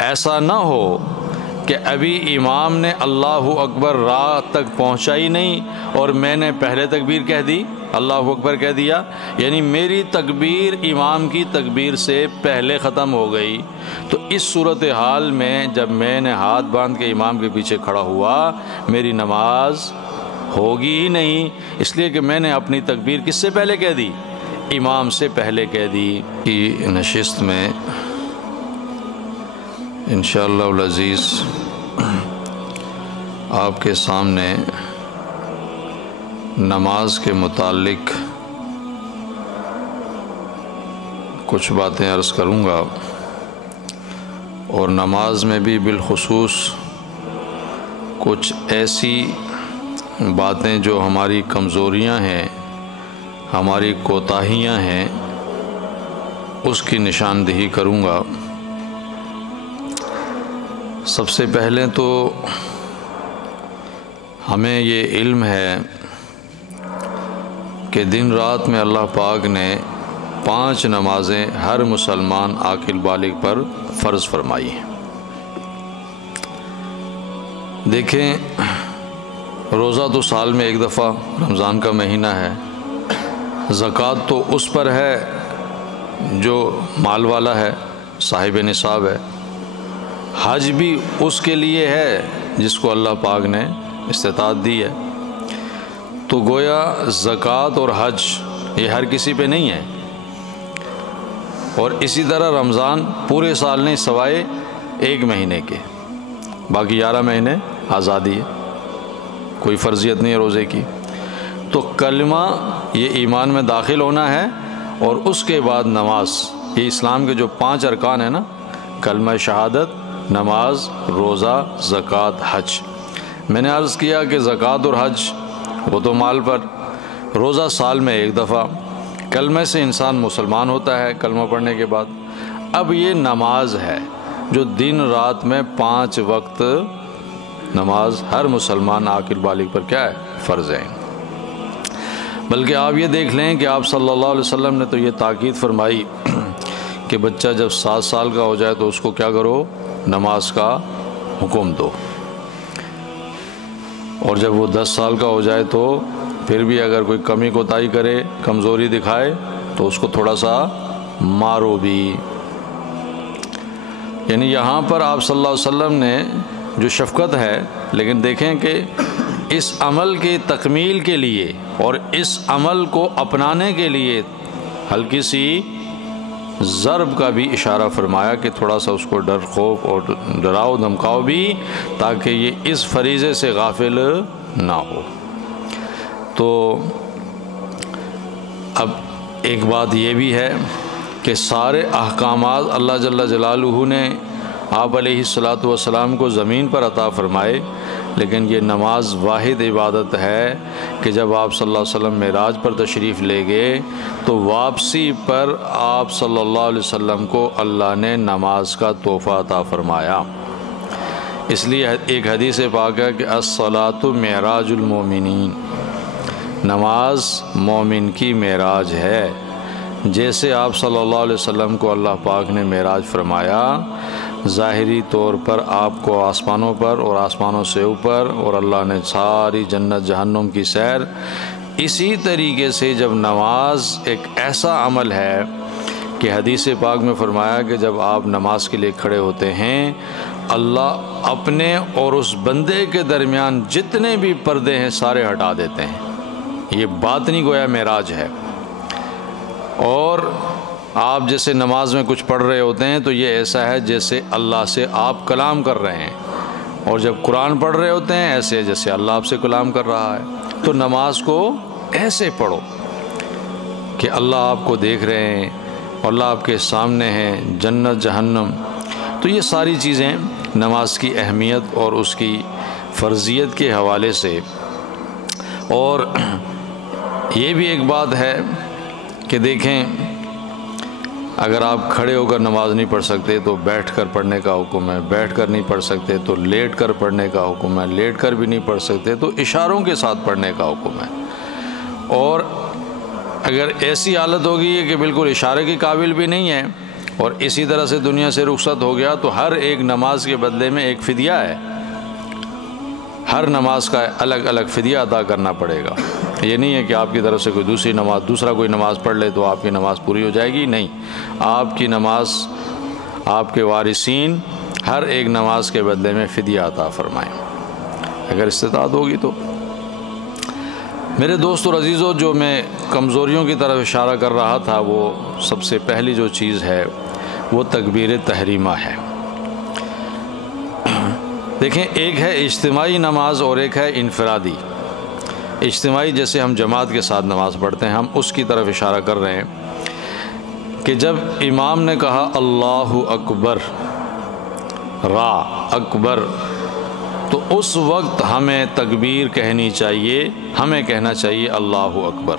ایسا نہ ہو کہ ابھی امام نے اللہ اکبر را تک پہنچا ہی نہیں اور میں نے پہلے تکبیر کہہ دی، اللہ اکبر کہہ دیا، یعنی میری تکبیر امام کی تکبیر سے پہلے ختم ہو گئی، تو اس صورتحال میں جب میں نے ہاتھ باندھ کے امام کے پیچھے کھڑا ہوا میری نماز ہوگی ہی نہیں، اس لیے کہ میں نے اپنی تکبیر کس سے پہلے کہہ دی؟ امام سے پہلے کہہ دی۔ کی نشست میں انشاءاللہ العزیز آپ کے سامنے نماز کے متعلق کچھ باتیں عرض کروں گا، اور نماز میں بھی بالخصوص کچھ ایسی باتیں جو ہماری کمزوریاں ہیں، ہماری کوتاہیاں ہیں، اس کی نشاندہی کروں گا۔ سب سے پہلے تو ہمیں یہ علم ہے کہ دن رات میں اللہ پاک نے 5 نمازیں ہر مسلمان عاقل بالغ پر فرض فرمائی ہیں۔ دیکھیں، روزہ تو سال میں ایک دفعہ رمضان کا مہینہ ہے، زکوٰۃ تو اس پر ہے جو مال والا ہے، صاحب نصاب ہے، حج بھی اس کے لیے ہے جس کو اللہ پاک نے استطاعت دی ہے، تو گویا زکوٰۃ اور حج یہ ہر کسی پہ نہیں ہے۔ اور اسی طرح رمضان پورے سال نہیں سوائے 1 مہینے کے، باقی 11 مہینے آزادی ہے، کوئی فرضیت نہیں ہے روزے کی۔ تو کلمہ یہ ایمان میں داخل ہونا ہے، اور اس کے بعد نماز، یہ اسلام کے جو 5 ارکان ہیں نا، کلمہ شہادت، نماز، روزہ، زکوٰۃ، حج۔ میں نے عرض کیا کہ زکوٰۃ اور حج وہ تو مال پر، روزہ سال میں 1 دفعہ، کلمے سے انسان مسلمان ہوتا ہے کلمہ پڑھنے کے بعد۔ اب یہ نماز ہے جو دن رات میں 5 وقت نماز ہر مسلمان عاقل بالغ پر کیا ہے؟ فرض ہے۔ بلکہ آپ یہ دیکھ لیں کہ آپ صلی اللہ علیہ وسلم نے تو یہ تاکید فرمائی کہ بچہ جب 7 سال کا ہو جائے تو اس کو کیا کرو؟ نماز کا حکم دو، اور جب وہ 10 سال کا ہو جائے تو پھر بھی اگر کوئی کمی کوتاہی کرے، کمزوری دکھائے، تو اس کو تھوڑا سا مارو بھی۔ یعنی یہاں پر آپ صلی اللہ علیہ وسلم نے جو شفقت ہے، لیکن دیکھیں کہ اس عمل کی تکمیل کے لیے اور اس عمل کو اپنانے کے لیے ہلکی سی ضرب کا بھی اشارہ فرمایا کہ تھوڑا سا اس کو ڈر، خوف اور ڈراؤ دھمکاؤ بھی، تاکہ یہ اس فریضے سے غافل نہ ہو۔ تو اب ایک بات یہ بھی ہے کہ سارے احکامات اللہ جل جلالہ نے آپ علیہ الصلاۃ والسلام کو زمین پر عطا فرمائے، لیکن یہ نماز واحد عبادت ہے کہ جب آپ صلی اللہ علیہ وسلم معراج پر تشریف لے گئے تو واپسی پر آپ صلی اللہ علیہ وسلم کو اللہ نے نماز کا تحفہ عطا فرمایا۔ اس لیے ایک حدیث پاک ہے کہ الصلاۃ معراج المومنین، نماز مومن کی معراج ہے۔ جیسے آپ صلی اللہ علیہ وسلم کو اللہ پاک نے معراج فرمایا، ظاہری طور پر آپ کو آسمانوں پر اور آسمانوں سے اوپر، اور اللہ نے ساری جنت جہنم کی سیر، اسی طریقے سے جب نماز ایک ایسا عمل ہے کہ حدیث پاک میں فرمایا کہ جب آپ نماز کے لیے کھڑے ہوتے ہیں، اللہ اپنے اور اس بندے کے درمیان جتنے بھی پردے ہیں سارے ہٹا دیتے ہیں۔ یہ باطنی گویا معراج ہے۔ اور آپ جیسے نماز میں کچھ پڑھ رہے ہوتے ہیں تو یہ ایسا ہے جیسے اللہ سے آپ کلام کر رہے ہیں، اور جب قرآن پڑھ رہے ہوتے ہیں ایسے جیسے اللہ آپ سے کلام کر رہا ہے۔ تو نماز کو ایسے پڑھو کہ اللہ آپ کو دیکھ رہے ہیں، اللہ آپ کے سامنے ہیں، جنت جہنم۔ تو یہ ساری چیزیں نماز کی اہمیت اور اس کی فرضیت کے حوالے سے۔ اور یہ بھی ایک بات ہے کہ دیکھیں، اگر آپ کھڑے ہو کر نماز نہیں پڑھ سکتے تو بیٹھ کر پڑھنے کا حکم ہے، بیٹھ کر نہیں پڑھ سکتے تو لیٹ کر پڑھنے کا حکم ہے، لیٹ کر بھی نہیں پڑھ سکتے تو اشاروں کے ساتھ پڑھنے کا حکم ہے۔ اور اگر ایسی حالت ہوگی کہ بالکل اشارے کے قابل بھی نہیں ہے اور اسی طرح سے دنیا سے رخصت ہو گیا تو ہر ایک نماز کے بدلے میں ایک فدیہ ہے، ہر نماز کا الگ الگ فدیہ ادا کرنا پڑے گا۔ یہ نہیں ہے کہ آپ کی طرف سے کوئی دوسرا کوئی نماز پڑھ لے تو آپ کی نماز پوری ہو جائے گی، نہیں، آپ کی نماز آپ کے وارثین ہر ایک نماز کے بدلے میں فدیہ عطا فرمائیں اگر استطاعت ہوگی تو۔ میرے دوست اور عزیزوں، جو میں کمزوریوں کی طرف اشارہ کر رہا تھا، وہ سب سے پہلی جو چیز ہے وہ تکبیر تحریمہ ہے۔ دیکھیں، ایک ہے اجتماعی نماز اور ایک ہے انفرادی۔ اجتماعی جیسے ہم جماعت کے ساتھ نماز پڑھتے ہیں، ہم اس کی طرف اشارہ کر رہے ہیں کہ جب امام نے کہا اللہ اکبر، را اکبر، تو اس وقت ہمیں تکبیر کہنی چاہیے، ہمیں کہنا چاہیے اللہ اکبر۔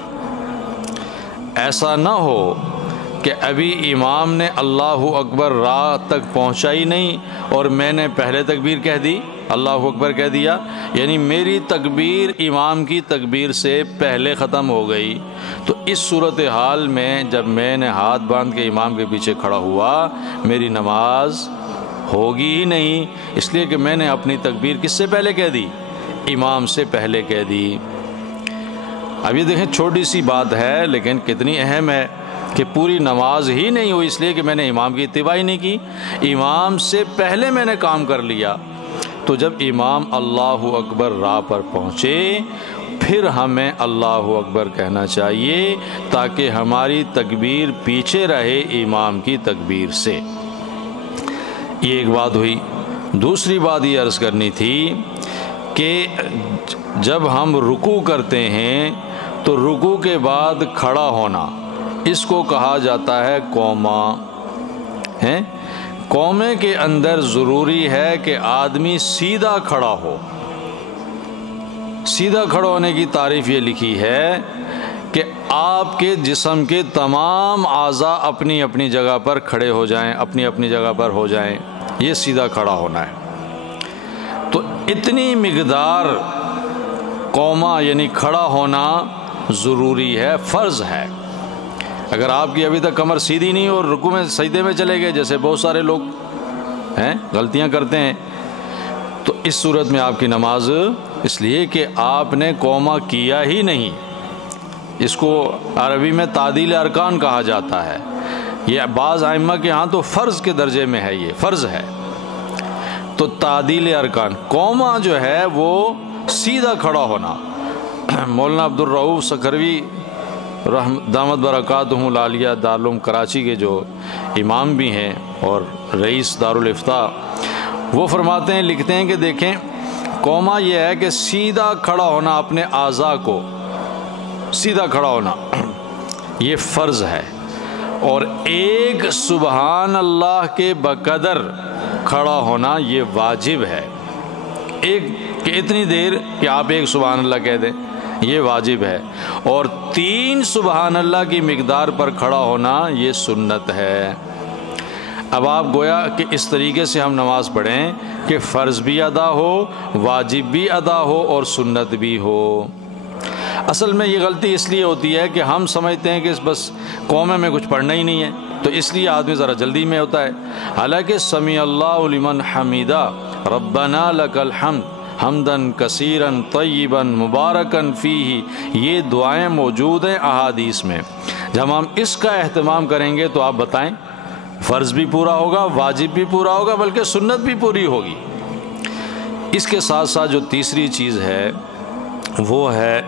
ایسا نہ ہو کہ ابھی امام نے اللہ اکبر را تک پہنچا ہی نہیں اور میں نے پہلے تکبیر کہہ دی، اللہ اکبر کہہ دیا، یعنی میری تکبیر امام کی تکبیر سے پہلے ختم ہو گئی۔ تو اس صورتحال میں جب میں نے ہاتھ باندھ کے امام کے پیچھے کھڑا ہوا، میری نماز ہوگی ہی نہیں، اس لیے کہ میں نے اپنی تکبیر کس سے پہلے کہہ دی؟ امام سے پہلے کہہ دی۔ اب یہ دیکھیں، چھوٹی سی بات ہے لیکن کتنی اہم ہے کہ پوری نماز ہی نہیں ہوئی اس لیے کہ میں نے امام کی اتباع ہی نہیں کی، امام سے پہلے میں نے کام کر لیا۔ تو جب امام اللہ اکبر را پر پہنچے پھر ہمیں اللہ اکبر کہنا چاہیے تاکہ ہماری تکبیر پیچھے رہے امام کی تکبیر سے۔ یہ ایک بات ہوئی۔ دوسری بات یہ عرض کرنی تھی کہ جب ہم رکوع کرتے ہیں تو رکوع کے بعد کھڑا ہونا، اس کو کہا جاتا ہے قوما۔ قومے کے اندر ضروری ہے کہ آدمی سیدھا کھڑا ہو۔ سیدھا کھڑا ہونے کی تعریف یہ لکھی ہے کہ آپ کے جسم کے تمام اعضاء اپنی اپنی جگہ پر کھڑے ہو جائیں، اپنی اپنی جگہ پر ہو جائیں، یہ سیدھا کھڑا ہونا ہے۔ تو اتنی مقدار قوما یعنی کھڑا ہونا ضروری ہے، فرض ہے۔ اگر آپ کی ابھی تک کمر سیدھی نہیں اور رکوع میں سجدے میں چلے گئے، جیسے بہت سارے لوگ غلطیاں کرتے ہیں، تو اس صورت میں آپ کی نماز، اس لیے کہ آپ نے قوما کیا ہی نہیں۔ اس کو عربی میں تعدیل ارکان کہا جاتا ہے۔ یہ بعض ائمہ کے ہاں تو فرض کے درجے میں ہے، یہ فرض ہے۔ تو تعدیل ارکان، قوما جو ہے وہ سیدھا کھڑا ہونا۔ مولانا عبدالرؤوف سکھروی دامت برکاتہم العالیہ دارالعلوم کراچی کے جو امام بھی ہیں اور رئیس دارالافتاء، وہ فرماتے ہیں، لکھتے ہیں کہ دیکھیں، قوما یہ ہے کہ سیدھا کھڑا ہونا، اپنے اعضاء کو سیدھا کھڑا ہونا، یہ فرض ہے۔ اور ایک سبحان اللہ کے بقدر کھڑا ہونا یہ واجب ہے۔ ایک کہ اتنی دیر کہ آپ ایک سبحان اللہ کہہ دیں، یہ واجب ہے۔ اور 3 سبحان اللہ کی مقدار پر کھڑا ہونا یہ سنت ہے۔ اب آپ گویا کہ اس طریقے سے ہم نماز پڑھیں کہ فرض بھی ادا ہو، واجب بھی ادا ہو اور سنت بھی ہو۔ اصل میں یہ غلطی اس لیے ہوتی ہے کہ ہم سمجھتے ہیں کہ بس قومے میں کچھ پڑھنا ہی نہیں ہے، تو اس لیے آدمی ذرا جلدی میں ہوتا ہے۔ حالانکہ سمیع اللہ لمن حمیدہ ربنا لک الحمد حمدن کثیرن طیبن مبارکن فیہ، یہ دعائیں موجود ہیں احادیث میں۔ جب ہم اس کا اہتمام کریں گے تو آپ بتائیں، فرض بھی پورا ہوگا، واجب بھی پورا ہوگا، بلکہ سنت بھی پوری ہوگی۔ اس کے ساتھ ساتھ جو تیسری چیز ہے وہ ہے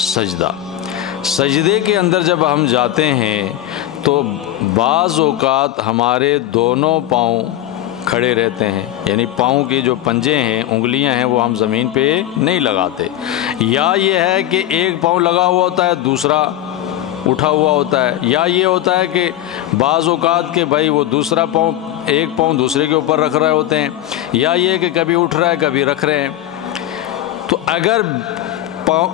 سجدہ۔ سجدے کے اندر جب ہم جاتے ہیں تو بعض اوقات ہمارے دونوں پاؤں کھڑے رہتے ہیں، یعنی پاؤں کی جو پنجے ہیں، انگلیاں ہیں، وہ ہم زمین پہ نہیں لگاتے، یا یہ ہے کہ ایک پاؤں لگا ہوا ہوتا ہے، دوسرا اٹھا ہوا ہوتا ہے، یا یہ ہوتا ہے کہ بعض اوقات کہ بھائی وہ دوسرا پاؤں، ایک پاؤں دوسرے کے اوپر رکھ رہے ہوتے ہیں، یا یہ کہ کبھی اٹھ رہا ہے کبھی رکھ رہے ہیں۔ تو اگر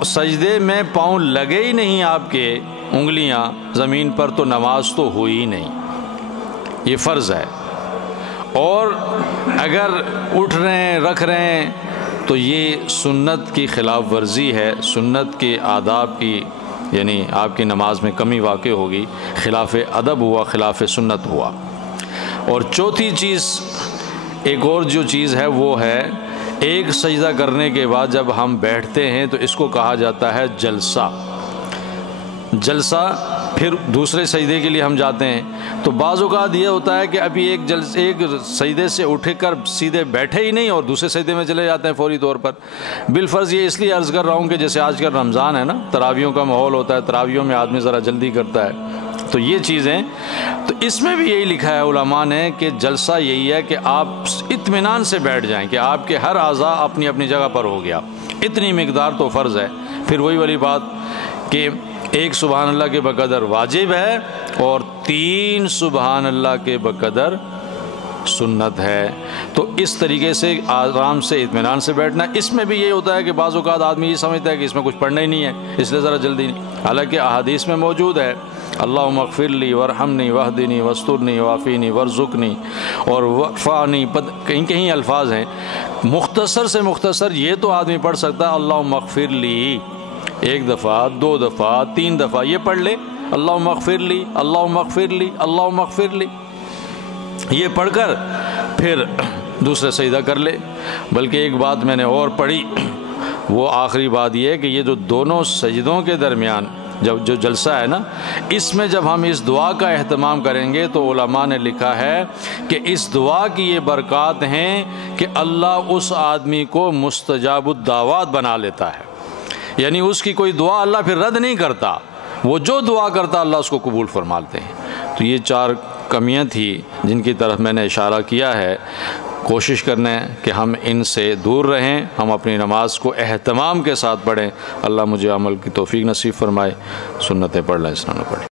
سجدے میں پاؤں لگے ہی نہیں آپ کے، انگلیاں زمین پر، تو نماز تو ہوئی ہی نہیں، یہ فرض ہے۔ اور اگر اٹھ رہے ہیں، رکھ رہے ہیں، تو یہ سنت کی خلاف ورزی ہے، سنت کے آداب کی، یعنی آپ کی نماز میں کمی واقع ہوگی، خلاف ادب ہوا، خلاف سنت ہوا۔ اور چوتھی چیز ایک اور جو چیز ہے وہ ہے ایک سجدہ کرنے کے بعد جب ہم بیٹھتے ہیں تو اس کو کہا جاتا ہے جلسہ۔ جلسہ پھر دوسرے سجدے کے لیے ہم جاتے ہیں تو بعض اوقات یہ ہوتا ہے کہ ابھی ایک سجدے سے اٹھ کر سیدھے بیٹھے ہی نہیں اور دوسرے سجدے میں چلے جاتے ہیں فوری طور پر۔ بالفرض یہ اس لیے عرض کر رہا ہوں کہ جیسے آج کل رمضان ہے نا، تراویحوں کا ماحول ہوتا ہے، تراویحوں میں آدمی ذرا جلدی کرتا ہے، تو یہ چیزیں تو اس میں بھی یہی لکھا ہے علماء نے کہ جلسہ یہی ہے کہ آپ اطمینان سے بیٹھ جائیں کہ آپ کے ہر اعضاء اپنی اپنی جگہ پر ہو گیا، اتنی مقدار تو فرض ہے۔ پھر وہی والی بات کہ ایک سبحان اللہ کے بقدر واجب ہے اور 3 سبحان اللہ کے بقدر سنت ہے۔ تو اس طریقے سے آرام سے اطمینان سے بیٹھنا۔ اس میں بھی یہ ہوتا ہے کہ بعض اوقات آدمی یہ سمجھتا ہے کہ اس میں کچھ پڑھنا ہی نہیں ہے، اس لیے ذرا جلدی نہیں، حالانکہ احادیث میں موجود ہے اللہم اغفر لی وارحمنی واہدنی واسترنی وعافینی وارزقنی اور وعفانی، کہیں کہیں الفاظ ہیں مختصر سے مختصر یہ تو آدمی پڑھ سکتا ہے اللہم اغفر لی، 1 دفعہ 2 دفعہ 3 دفعہ یہ پڑھ لے، اللہم اغفر لی اللہم اغفر لی اللہم اغفر لی، یہ پڑھ کر پھر دوسرا سجدہ کر لے۔ بلکہ ایک بات میں نے اور پڑھی، وہ آخری بات یہ ہے کہ یہ جو دونوں سجدوں کے درمیان جو جلسہ ہے نا، اس میں جب ہم اس دعا کا اہتمام کریں گے تو علماء نے لکھا ہے کہ اس دعا کی یہ برکات ہیں کہ اللہ اس آدمی کو مستجاب الدعوات بنا لیتا ہے، یعنی اس کی کوئی دعا اللہ پھر رد نہیں کرتا، وہ جو دعا کرتا اللہ اس کو قبول فرما لیتے ہیں۔ تو یہ 4 کمیاں تھی جن کی طرف میں نے اشارہ کیا ہے، کوشش کرنا ہے کہ ہم ان سے دور رہیں، ہم اپنی نماز کو اہتمام کے ساتھ پڑھیں۔ اللہ مجھے عمل کی توفیق نصیب فرمائے۔ سنتیں پڑھ لیں، اس طرح نہ پڑھیں۔